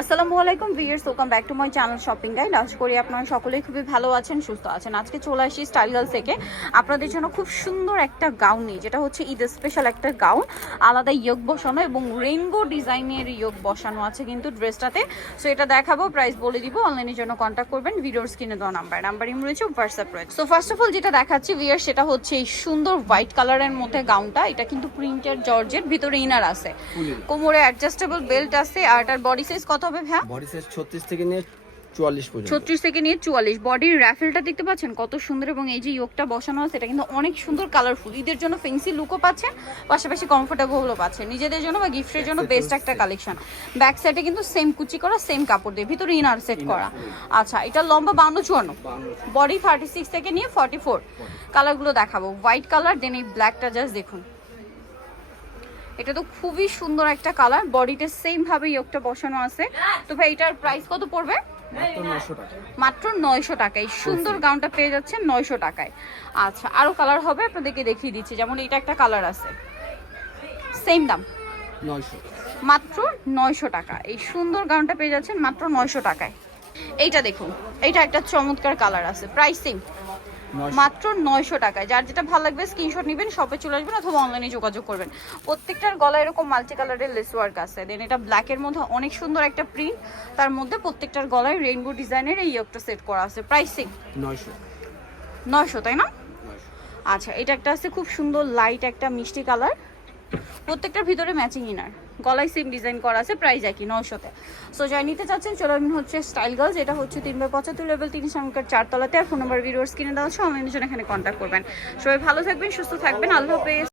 আসসালামু আলাইকুম viewers, welcome back to my channel shopping guide. আশা করি আপনারা সকলেই খুবই ভালো আছেন, সুস্থ আছেন। আজকে চলে আসি স্টাইল গার্লস থেকে আপনাদের জন্য খুব সুন্দর একটা গাউন নিয়ে, যেটা হচ্ছে ঈদ স্পেশাল একটা গাউন, আলাদা ইয়োগ বসানো এবং রেইনবো ডিজাইনের ইয়োগ বসানো আছে কিন্তু ড্রেসটাতে। সো এটা দেখাবো, প্রাইস বলে দিব। অনলাইনের জন্য কন্ট্যাক্ট করবেন, ভিডিওর স্ক্রিনে দেওয়া নাম্বার ইম রয়েছে, হোয়াটসঅ্যাপ রয়েছে। সো ফার্স্ট অফ অল যেটা দেখাচ্ছি ভিউয়ার্স, সেটা হচ্ছে এই সুন্দর হোয়াইট কালারের মধ্যে গাউনটা। এটা কিন্তু প্রিন্টেড জর্জেট, ভিতরে ইনার আছে, কোমরে অ্যাডজাস্টেবল বেল্ট আছে। আর এটার বডি সাইজ কত হবে ভাইয়া? বডি সাইজ 36 থেকে নিয়ে 44 পর্যন্ত। 36 থেকে নিয়ে 44। বডির র্যাফেলটা দেখতে পাচ্ছেন কত সুন্দর, এবং এই যে ইয়োগটা বসানো আছে এটা কিন্তু অনেক সুন্দর কালারফুল। ঈদের জন্য ফেন্সি লুকও পাচ্ছেন, পাশাপাশি কমফোর্টেবলও পাচ্ছেন নিজেদের জন্য বা গিফটের জন্য। বেস্ট একটা কালেকশন। ব্যাক সাইডে কিন্তু সেম কুচি করা, সেম কাপড় দিয়ে, ভিতরে ইনার সেট করা। আচ্ছা, এটা লম্বা 52-54, বডি 36 থেকে নিয়ে 44। কালারগুলো দেখাবো, হোয়াইট কালার, দেন এই ব্ল্যাকটা জাস্ট দেখুন, এটা তো খুবই সুন্দর একটা কালার। বডিতে সেম ভাবে ইয়োগটা বসানো আছে। তো ভাই এটার প্রাইস কত পড়বে? মাত্র 900 টাকা। এই সুন্দর গাউনটা পেয়ে যাচ্ছেন 900 টাকায়। আচ্ছা, আরো কালার হবে, আপনাদেরকে দেখিয়ে দিচ্ছি। যেমন এটা একটা কালার আছে, সেম দাম 900, মাত্র 900 টাকা। এই সুন্দর গাউনটা পেয়ে যাচ্ছেন মাত্র 900 টাকায়। এইটা দেখুন, এইটা একটা চমৎকার কালার আছে, প্রাইস সেম, মাত্র 900 টাকায়। যার যেটা ভালো লাগবে স্ক্রিনশট নেবেন, শপে চলে আসবেন অথবা অনলাইনে যোগাযোগ করবেন। প্রত্যেকটার গলায় এরকম মাল্টি কালারের লেস ওয়ার্ক আছে। দেন এটা ব্ল্যাকের মধ্যে অনেক সুন্দর একটা প্রিন্ট, তার মধ্যে প্রত্যেকটার গলায় রেইনবো ডিজাইনের এই ইয়োগটা সেট করা আছে। প্রাইস সেম 900, তাই না? আচ্ছা, এটা একটা আছে খুব সুন্দর লাইট একটা মিষ্টি কালার, প্রত্যেকটার ভিতরে ম্যাচিং ইনার, গলায় সেম ডিজাইন করা আছে, প্রাইস একই 900-তে। সো যাই নিতে চাচ্ছেন চলে আসবেন হচ্ছে স্টাইল গার্লস, এটা হচ্ছে 3/75 লেভেল 3 সামকার 4 তলাতে। আর ফোন নাম্বার ভিডিওর স্ক্রিনে দেওয়া আছে, অনলাইনের জন্য এখানে কন্ট্যাক্ট করবেন। সবাই ভালো থাকবেন, সুস্থ থাকবেন, আল্লাহ হাফেজ।